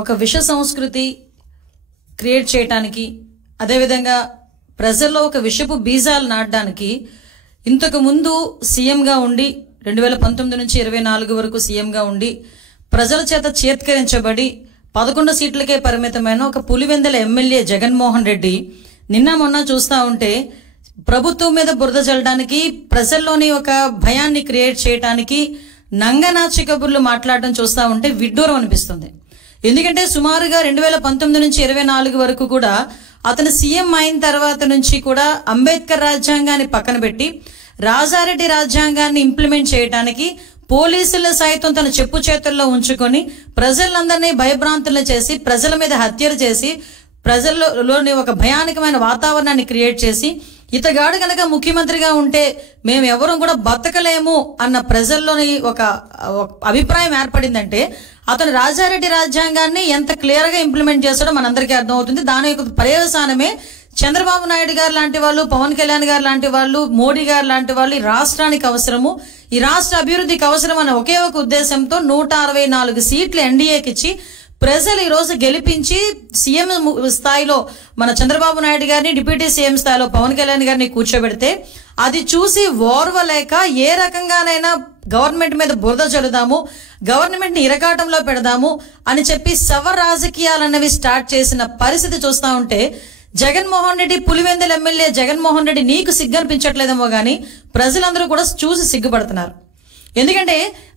ఒక విష సంస్కృతి క్రియేట్ చేయడానికి, అదేవిధంగా ప్రజల్లో ఒక విషపు బీజాలు నాటడానికి ఇంతకు ముందు సీఎంగా ఉండి 2019 నుంచి 24 వరకు సీఎంగా ఉండి ప్రజల చేత చేత్కరించబడి 11 సీట్లకే పరిమితమైన ఒక పులివెందుల ఎమ్మెల్యే జగన్మోహన్ రెడ్డి నిన్న మొన్న చూస్తూ ఉంటే ప్రభుత్వం మీద బురద చల్లడానికి, ప్రజల్లోని ఒక భయాన్ని క్రియేట్ చేయడానికి నంగనాచి కబుర్లు మాట్లాడడం చూస్తూ ఉంటే విడ్డూరం అనిపిస్తుంది. ఎందుకంటే సుమారుగా 2019 నుంచి 24 వరకు కూడా అతను సీఎం అయిన తర్వాత నుంచి కూడా అంబేద్కర్ రాజ్యాంగాన్ని పక్కన పెట్టి రాజారెడ్డి రాజ్యాంగాన్ని ఇంప్లిమెంట్ చేయడానికి పోలీసులు సైతం తన చెప్పు చేతుల్లో ఉంచుకొని ప్రజలందరినీ భయభ్రాంతులు చేసి, ప్రజల మీద హత్యలు చేసి, ప్రజల్లోని ఒక భయానకమైన వాతావరణాన్ని క్రియేట్ చేసి, ఇతగాడు కనుక ముఖ్యమంత్రిగా ఉంటే మేము ఎవరూ కూడా బతకలేము అన్న ప్రజల్లోని ఒక అభిప్రాయం ఏర్పడిందంటే అతను రాజారెడ్డి రాజ్యాంగాన్ని ఎంత క్లియర్ గా ఇంప్లిమెంట్ చేస్తాడో మనందరికీ అర్థమవుతుంది. దాని యొక్క పర్యవసానమే చంద్రబాబు నాయుడు గారు లాంటి వాళ్ళు, పవన్ కళ్యాణ్ గారు లాంటి వాళ్ళు, మోడీ గారు లాంటి వాళ్ళు ఈ రాష్ట్రానికి అవసరము, ఈ రాష్ట్ర అభివృద్ధికి అవసరం అన్న ఒకే ఒక ఉద్దేశంతో 164 సీట్లు ఎన్డీఏకి ఇచ్చి ప్రజలు ఈ రోజు గెలిపించి సీఎం స్థాయిలో మన చంద్రబాబు నాయుడు గారిని, డిప్యూటీ సీఎం స్థాయిలో పవన్ కళ్యాణ్ గారిని కూర్చోబెడితే అది చూసి ఓర్వలేక ఏ రకంగానైనా గవర్నమెంట్ మీద బురద చల్లుదాము, గవర్నమెంట్ ని ఇరకాటంలో పెడదాము అని చెప్పి శవ రాజకీయాలన్నవి స్టార్ట్ చేసిన పరిస్థితి చూస్తా ఉంటే జగన్మోహన్ రెడ్డి, పులివెందుల ఎమ్మెల్యే జగన్మోహన్ రెడ్డి నీకు సిగ్గనిపించట్లేదేమో గానీ ప్రజలందరూ కూడా చూసి సిగ్గుపడుతున్నారు. ఎందుకంటే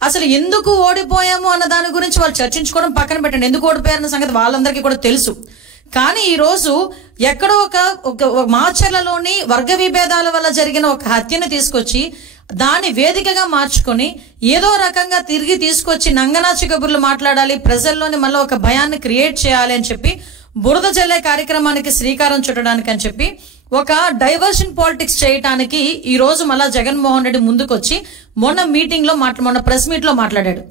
అసలు ఎందుకు ఓడిపోయాము అన్న దాని గురించి వాళ్ళు చర్చించుకోవడం పక్కన పెట్టండి. ఎందుకు ఓడిపోయారన్న సంగతి వాళ్ళందరికీ కూడా తెలుసు. కానీ ఈ రోజు ఎక్కడో ఒక మాచర్లలోని వర్గ విభేదాల వల్ల జరిగిన ఒక హత్యను తీసుకొచ్చి దాన్ని వేదికగా మార్చుకొని ఏదో రకంగా తిరిగి తీసుకొచ్చి నంగనాచి కబుర్లు మాట్లాడాలి, ప్రజల్లోని మళ్ళీ ఒక భయాన్ని క్రియేట్ చేయాలి అని చెప్పి బురద జల్లే కార్యక్రమానికి శ్రీకారం చుట్టడానికి అని చెప్పి ఒక డైవర్షన్ పాలిటిక్స్ చేయడానికి ఈ రోజు మళ్ళా జగన్మోహన్ రెడ్డి ముందుకొచ్చి మొన్న ప్రెస్ మీట్ లో మాట్లాడాడు.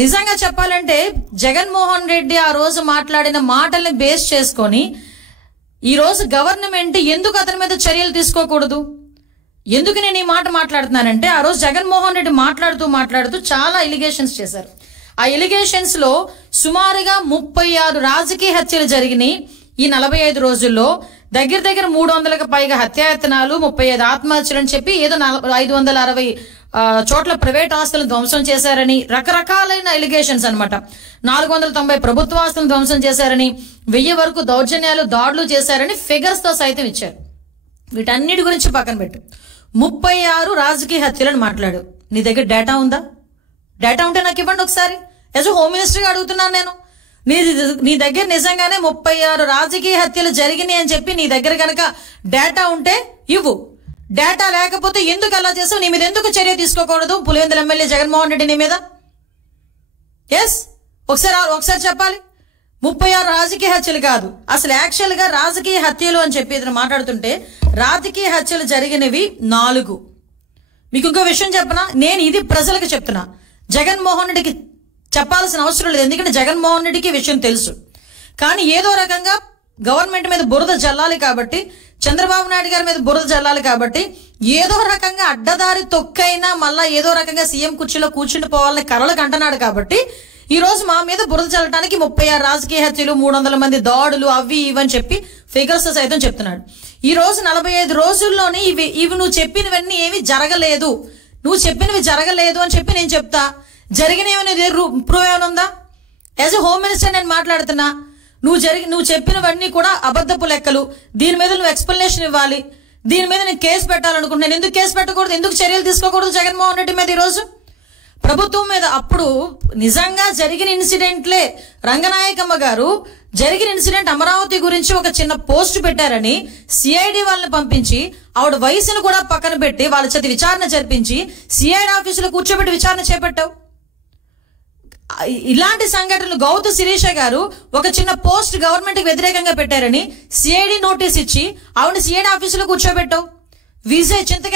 నిజంగా చెప్పాలంటే జగన్మోహన్ రెడ్డి ఆ రోజు మాట్లాడిన మాటల్ని బేస్ చేసుకొని ఈ రోజు గవర్నమెంట్ ఎందుకు అతని మీద చర్యలు తీసుకోకూడదు? ఎందుకు నేను ఈ మాట మాట్లాడుతున్నానంటే ఆ రోజు జగన్మోహన్ రెడ్డి మాట్లాడుతూ చాలా ఎలిగేషన్స్ చేశారు. ఆ ఎలిగేషన్స్ లో సుమారుగా 36 రాజకీయ హత్యలు జరిగినాయి ఈ 45 రోజుల్లో. దగ్గర 300కు పైగా హత్యాయత్నాలు, 35 ఆత్మహత్యలు అని చెప్పి ఏదో 560 చోట్ల ప్రైవేట్ ఆస్తులను ధ్వంసం చేశారని రకరకాలైన ఎలిగేషన్స్ అన్నమాట. 490 ప్రభుత్వ ఆస్తులను ధ్వంసం చేశారని, 1000 వరకు దౌర్జన్యాలు, దాడులు చేశారని ఫిగర్స్ తో సైతం ఇచ్చారు. వీటన్నిటి గురించి పక్కన పెట్టు. 36 రాజకీయ హత్యలను మాట్లాడు. నీ దగ్గర డేటా ఉందా? డేటా ఉంటే నాకు ఇవ్వండి ఒకసారి. యాజ్ హోమ్ మినిస్టర్గా అడుగుతున్నాను నేను. నీ దగ్గర నిజంగానే 36 రాజకీయ హత్యలు జరిగినాయి అని చెప్పి నీ దగ్గర కనుక డేటా ఉంటే ఇవ్వు. డేటా లేకపోతే ఎందుకు అలా చేసావు? నీ మీద ఎందుకు చర్య తీసుకోకూడదు పులివెందుల ఎమ్మెల్యే జగన్మోహన్ రెడ్డి నీ మీద? ఎస్, ఒకసారి చెప్పాలి. 36 రాజకీయ హత్యలు కాదు, అసలు యాక్చువల్ గా రాజకీయ హత్యలు అని చెప్పి ఇతను మాట్లాడుతుంటే రాజకీయ హత్యలు జరిగినవి 4. మీకు ఇంకో విషయం చెప్పనా? నేను ఇది ప్రజలకు చెప్తున్నా, జగన్మోహన్ రెడ్డికి చెప్పాల్సిన అవసరం లేదు. ఎందుకంటే జగన్మోహన్ రెడ్డికి విషయం తెలుసు. కానీ ఏదో రకంగా గవర్నమెంట్ మీద బురద జల్లాలి కాబట్టి, చంద్రబాబు నాయుడు గారి మీద బురద జల్లాలి కాబట్టి ఏదో రకంగా అడ్డదారి తొక్కైనా మళ్ళా ఏదో రకంగా సీఎం కుర్చీలో కూర్చుని పోవాలని కలలకు అంటున్నాడు. కాబట్టి ఈ రోజు మా మీద బురద చల్లడానికి 36 రాజకీయ హత్యలు, 300 మంది దాడులు, అవి ఇవని చెప్పి ఫిగర్స్ సైతం చెప్తున్నాడు. ఈ రోజు 45 రోజుల్లోనే ఇవి నువ్వు చెప్పినవన్నీ ఏవి జరగలేదు, నువ్వు చెప్పినవి జరగలేదు అని చెప్పి నేను చెప్తా. జరిగినవి ప్రూవ్ ఏమైనా ఉందా? యాజ్ ఎ హోమ్ మినిస్టర్ నేను మాట్లాడుతున్నా. నువ్వు చెప్పినవన్నీ కూడా అబద్ధపు లెక్కలు. దీని మీద నువ్వు ఎక్స్ప్లెనేషన్ ఇవ్వాలి. దీని మీద నేను కేసు పెట్టాలనుకుంటున్నాను. ఎందుకు కేసు పెట్టకూడదు? ఎందుకు చర్యలు తీసుకోకూడదు జగన్మోహన్ రెడ్డి మీద? ఈ రోజు ప్రభుత్వం మీద అప్పుడు నిజంగా జరిగిన ఇన్సిడెంట్లే. రంగనాయకమ్మ గారు జరిగిన ఇన్సిడెంట్ అమరావతి గురించి ఒక చిన్న పోస్ట్ పెట్టారని సిఐడి వాళ్ళని పంపించి ఆవిడ వయసును కూడా పక్కన పెట్టి వాళ్ళ చేత విచారణ జరిపించి సిఐడి ఆఫీసులో కూర్చోబెట్టి విచారణ చేపట్టావు. ఇలాంటి సంఘటనలు గౌతు శిరీష గారు ఒక చిన్న పోస్ట్ గవర్నమెంట్ కి వ్యతిరేకంగా పెట్టారని సిఐడి నోటీస్ ఇచ్చి ఆవిడ సిఐడి ఆఫీసులో కూర్చోబెట్టావు. విజయ్ చింతక